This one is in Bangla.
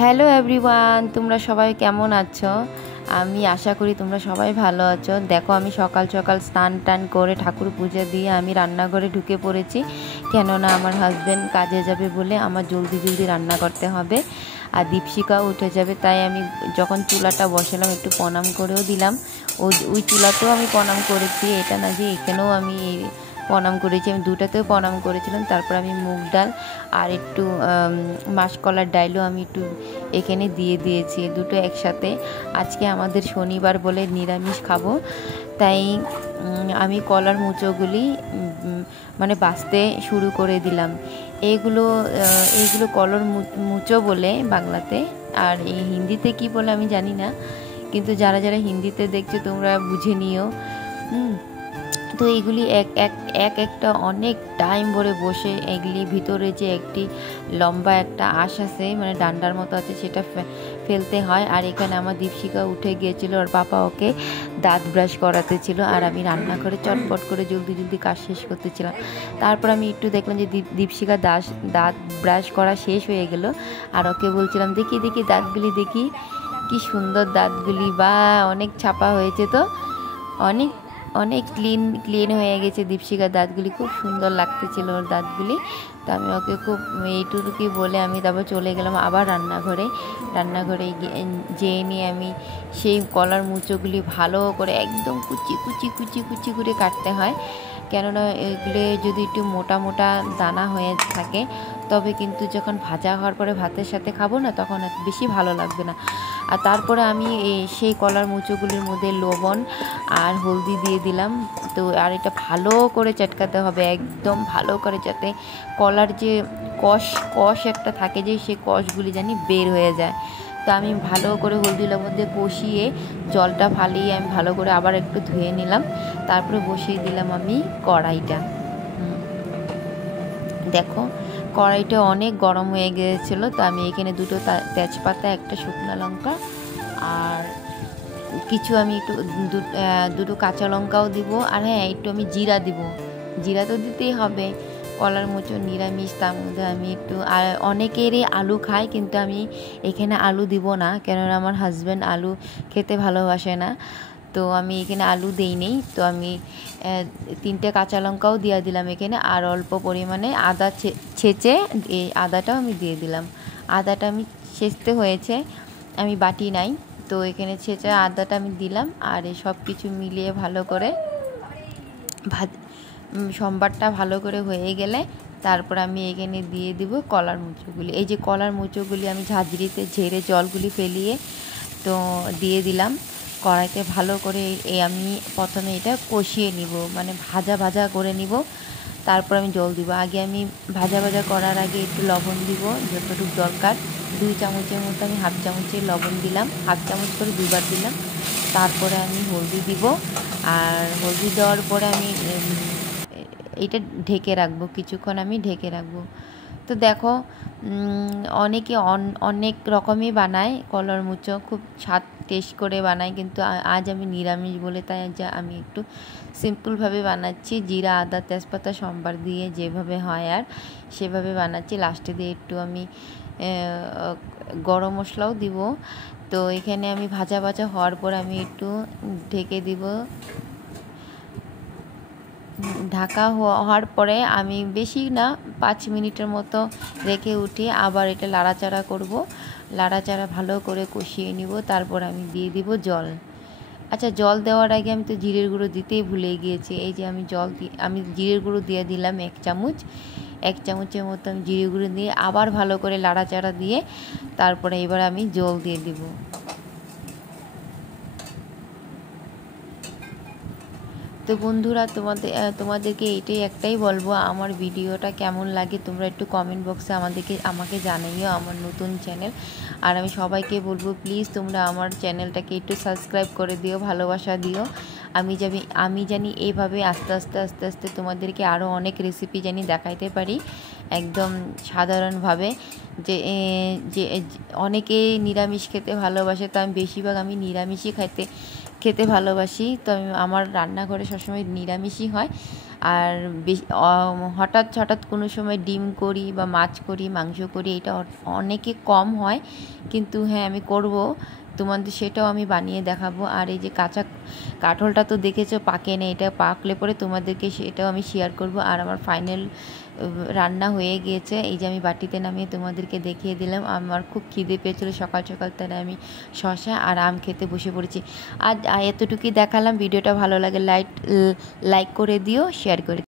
হ্যালো এভরিওয়ান, তোমরা সবাই কেমন আছো? আমি আশা করি তোমরা সবাই ভালো আছো। দেখো, আমি সকাল সকাল স্নান টান করে ঠাকুর পূজা দিয়ে আমি রান্নাঘরে ঢুকে পড়েছি। কেননা আমার হাজব্যান্ড কাজে যাবে বলে আমার জলদি জলদি রান্না করতে হবে, আর দীপশিকাও উঠে যাবে। তাই আমি যখন চুলাটা বসালাম একটু প্রণাম করেও দিলাম। ওই চুলাতেও আমি প্রণাম করেছি, এটা না যে এখানেও আমি প্রণাম করেছি, আমি দুটাতেও প্রণাম করেছিলাম। তারপর আমি মুগ ডাল আর একটু মাসকলার ডালও আমি একটু এখানে দিয়ে দিয়েছি, দুটো একসাথে। আজকে আমাদের শনিবার বলে নিরামিষ খাবো, তাই আমি কলার মুচোগুলি মানে বাছতে শুরু করে দিলাম। এইগুলো কলার মুচো বলে বাংলাতে, আর এই হিন্দিতে কি বলে আমি জানি না, কিন্তু যারা যারা হিন্দিতে দেখছো তোমরা বুঝে নিও। তো এইগুলি একটা অনেক টাইম ভরে বসে এগুলি ভিতরে যে একটি লম্বা একটা আঁশ আছে, মানে ডান্ডার মতো আছে, সেটা ফেলতে হয়। আর এখানে আমার দীপশিকা উঠে গিয়েছিল, আর পাপা ওকে দাঁত ব্রাশ করাতে ছিল, আর আমি রান্না করে চটপট করে জলদি জলদি কাজ শেষ করতেছিলাম। তারপর আমি একটু দেখলাম যে দীপশিকা দাঁত ব্রাশ করা শেষ হয়ে গেল, আর ওকে বলছিলাম দেখি দেখি দাঁতগুলি দেখি, কি সুন্দর দাঁতগুলি, বা অনেক ছাপা হয়েছে, তো অনেক অনেক ক্লিন হয়ে গেছে দীপশিকার দাঁতগুলি, খুব সুন্দর লাগতেছিল ওর দাঁতগুলি। তো আমি ওকে খুব এইটুকুই বলে আমি তারপর চলে গেলাম আবার রান্নাঘরে যেয়ে নিয়ে আমি সেই কলার মুচোগুলি ভালো করে একদম কুচি কুচি কুচি কুচি করে কাটতে হয়। কেননা এগুলো যদি একটু মোটা মোটা দানা হয়ে থাকে তবে কিন্তু যখন ভাজা হওয়ার পরে ভাতের সাথে খাবো না, তখন বেশি ভালো লাগবে না। আর তারপরে আমি সেই কলার মুচোগুলির মধ্যে লবণ আর হলদি দিয়ে দিলাম। তো আর এটা ভালো করে চটকাতে হবে, একদম ভালো করে, যাতে কলার যে কষ একটা থাকে, যে সেই কষগুলি জানি বের হয়ে যায়। তো আমি ভালো করে হলদি লবণ দিয়ে কষিয়ে জলটা ফালিয়ে আমি ভালো করে আবার একটু ধুয়ে নিলাম। তারপরে বসিয়ে দিলাম আমি কড়াইটা। দেখো, কড়াইটা অনেক গরম হয়ে গিয়েছিলো। তো আমি এখানে দুটো তেজপাতা, একটা শুকনো লঙ্কা, আর কিছু আমি একটু দুটো কাঁচা লঙ্কাও দিব, আর হ্যাঁ একটু আমি জিরা দিব। জিরা তো দিতেই হবে, কলার মুচো নিরামিষ, তার মধ্যে আমি একটু, আর অনেকেরই আলু খায়, কিন্তু আমি এখানে আলু দিব না, কেননা আমার হাজব্যান্ড আলু খেতে ভালোবাসে না। তো আমি এখানে আলু দেই নেই। তো আমি 3টে কাঁচা লঙ্কাও দিয়ে দিলাম এখানে, আর অল্প পরিমাণে আদা ছেঁচে এই আদাটাও আমি দিয়ে দিলাম। আদাটা আমি ছেঁচতে হয়েছে, আমি বাটি নাই, তো এখানে ছেঁচা আদাটা আমি দিলাম। আর এই সব কিছু মিলিয়ে ভালো করে সম্বারটা ভালো করে হয়ে গেলে তারপর আমি এখানে দিয়ে দিব কলার মুচোগুলি। এই যে কলার মুচোগুলি আমি ঝাঁঝরিতে ঝেড়ে জলগুলি ফেলিয়ে তো দিয়ে দিলাম কড়াইতে। ভালো করে আমি প্রথমে এটা কষিয়ে নিব, মানে ভাজা ভাজা করে নিব, তারপর আমি জল দিব। আগে আমি ভাজা ভাজা করার আগে একটু লবণ দিব যতটুকু দরকার, 2 চামচের মতো আমি হাফ চামচের লবণ দিলাম, হাফ চামচ করে 2বার দিলাম। তারপরে আমি হলদি দিব, আর হলদি দেওয়ার পরে আমি এটা ঢেকে রাখবো, কিছুক্ষণ আমি ঢেকে রাখবো। তো দেখো, অনেকে অনেক রকমই বানায় কলার মুচো, খুব স্বাদ টেস্ট করে বানায়, কিন্তু আজ আমি নিরামিষ বলে তাই আমি একটু সিম্পলভাবে বানাচ্ছি। জিরা আদা তেজপাতা সম্বার দিয়ে যেভাবে হয় আর সেভাবে বানাচ্ছি। লাস্টে দিয়ে একটু আমি গরম মশলাও দিব। তো এখানে আমি ভাজা ভাজা হওয়ার পর আমি একটু ঢেকে দিব। ঢাকা হওয়ার পরে আমি বেশি না 5 মিনিটের মতো রেখে উঠি, আবার এটা লাড়াচাড়া করব, লাড়াচাড়া ভালো করে কষিয়ে নিব। তারপর আমি দিয়ে দিব জল। আচ্ছা, জল দেওয়ার আগে আমি তো জিরের গুঁড়ো দিতেই ভুলে গিয়েছি। এই যে আমি জিরের গুঁড়ো দিয়ে দিলাম 1 চামচ, 1 চামচের মতো আমি জিরে গুঁড়ো দিয়ে আবার ভালো করে লাড়াচাড়া দিয়ে তারপরে এবার আমি জল দিয়ে দিব। তো বন্ধুরা, তোমাদেরকে এটাই একটাই বলবো, আমার ভিডিওটা কেমন লাগে তোমরা একটু কমেন্ট বক্সে আমাকে জানাইও। আমার নতুন চ্যানেল, আর আমি সবাইকে বলবো প্লিজ তোমরা আমার চ্যানেলটাকে একটু সাবস্ক্রাইব করে দিও, ভালোবাসা দিও। আমি জানি এইভাবে আস্তে আস্তে তোমাদেরকে আরও অনেক রেসিপি জানি দেখাইতে পারি, একদম সাধারণভাবে। যে যে অনেকেই নিরামিষ খেতে ভালোবাসে, তো আমি বেশিরভাগ আমি নিরামিষই খেতে ভালোবাসি। তো আমার রান্নাঘরে সবসময় নিরামিষই হয়। আর হঠাৎ হঠাৎ কোনো সময় ডিম করি বা মাছ করি, মাংস করি, এটা অনেকে কম হয়, কিন্তু হ্যাঁ আমি করব, তোমাদের সেটাও আমি বানিয়ে দেখাবো। আর এই যে কাঁচা কাঁঠালটা তো দেখেছো পাকে নেই, এটা পাকলে পরে তোমাদেরকে সেটাও আমি শেয়ার করব। আর আমার ফাইনাল রান্না হয়ে গিয়েছে, এই যে আমি বাটিতে নামিয়ে তোমাদেরকে দেখিয়ে দিলাম। আমার খুব খিদে পেয়েছিলো সকাল সকাল, তাই আমি শসা আর আম খেতে বসে পড়েছি। আর এতটুকুই দেখালাম। ভিডিওটা ভালো লাগে লাইক করে দিও, শেয়ার করে